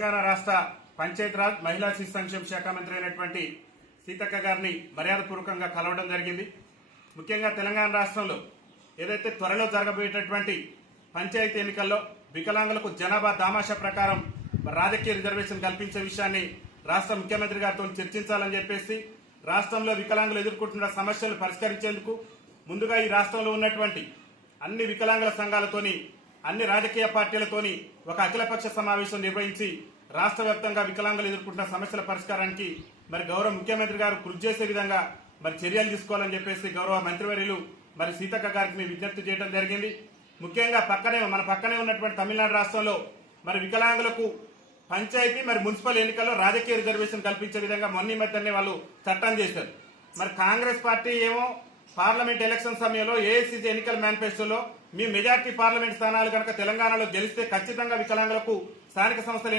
తెలంగాణ రాష్ట్ర పంచాయతీరాజ్ మహిళా శిశు సంక్షేమ శాఖ మంత్రి అయినటువంటి సీతక్క గారిని మర్యాదపూర్వకంగా కలవడం జరిగింది. ముఖ్యంగా తెలంగాణ రాష్ట్రంలో ఏదైతే త్వరలో జరగబోయేటటువంటి పంచాయతీ ఎన్నికల్లో వికలాంగులకు జనాభా దామాషా ప్రకారం రాజకీయ రిజర్వేషన్ కల్పించే విషయాన్ని రాష్ట్ర ముఖ్యమంత్రి గారితో చర్చించాలని చెప్పేసి రాష్ట్రంలో వికలాంగులు ఎదుర్కొంటున్న సమస్యలు పరిష్కరించేందుకు ముందుగా ఈ రాష్ట్రంలో ఉన్నటువంటి అన్ని వికలాంగుల సంఘాలతోని అన్ని రాజకీయ పార్టీలతోని ఒక అఖిలపక్ష సమావేశం నిర్వహించి రాష్ట్ర వ్యాప్తంగా వికలాంగులు ఎదుర్కొంటున్న సమస్యల పరిష్కారానికి మరి గౌరవ ముఖ్యమంత్రి గారు కృషి చేసే విధంగా మరి చర్యలు తీసుకోవాలని చెప్పేసి గౌరవ మంత్రివర్యులు మరి సీతక్క గారికి మేము విజ్ఞప్తి చేయడం జరిగింది. ముఖ్యంగా పక్కనే మన పక్కనే ఉన్నటువంటి తమిళనాడు రాష్ట్రంలో మరి వికలాంగులకు పంచాయతీ మరి మున్సిపల్ ఎన్నికల్లో రాజకీయ రిజర్వేషన్ కల్పించే విధంగా మొన్న మధ్యనే వాళ్ళు చట్టం చేశారు. మరి కాంగ్రెస్ పార్టీ ఏమో పార్లమెంట్ ఎలక్షన్ సమయంలో ఏఐసీసీ ఎన్నికల మేనిఫెస్టోలో మీ మెజార్టీ పార్లమెంట్ స్థానాలు కనుక తెలంగాణలో గెలిస్తే ఖచ్చితంగా వికలాంగులకు స్థానిక సంస్థలు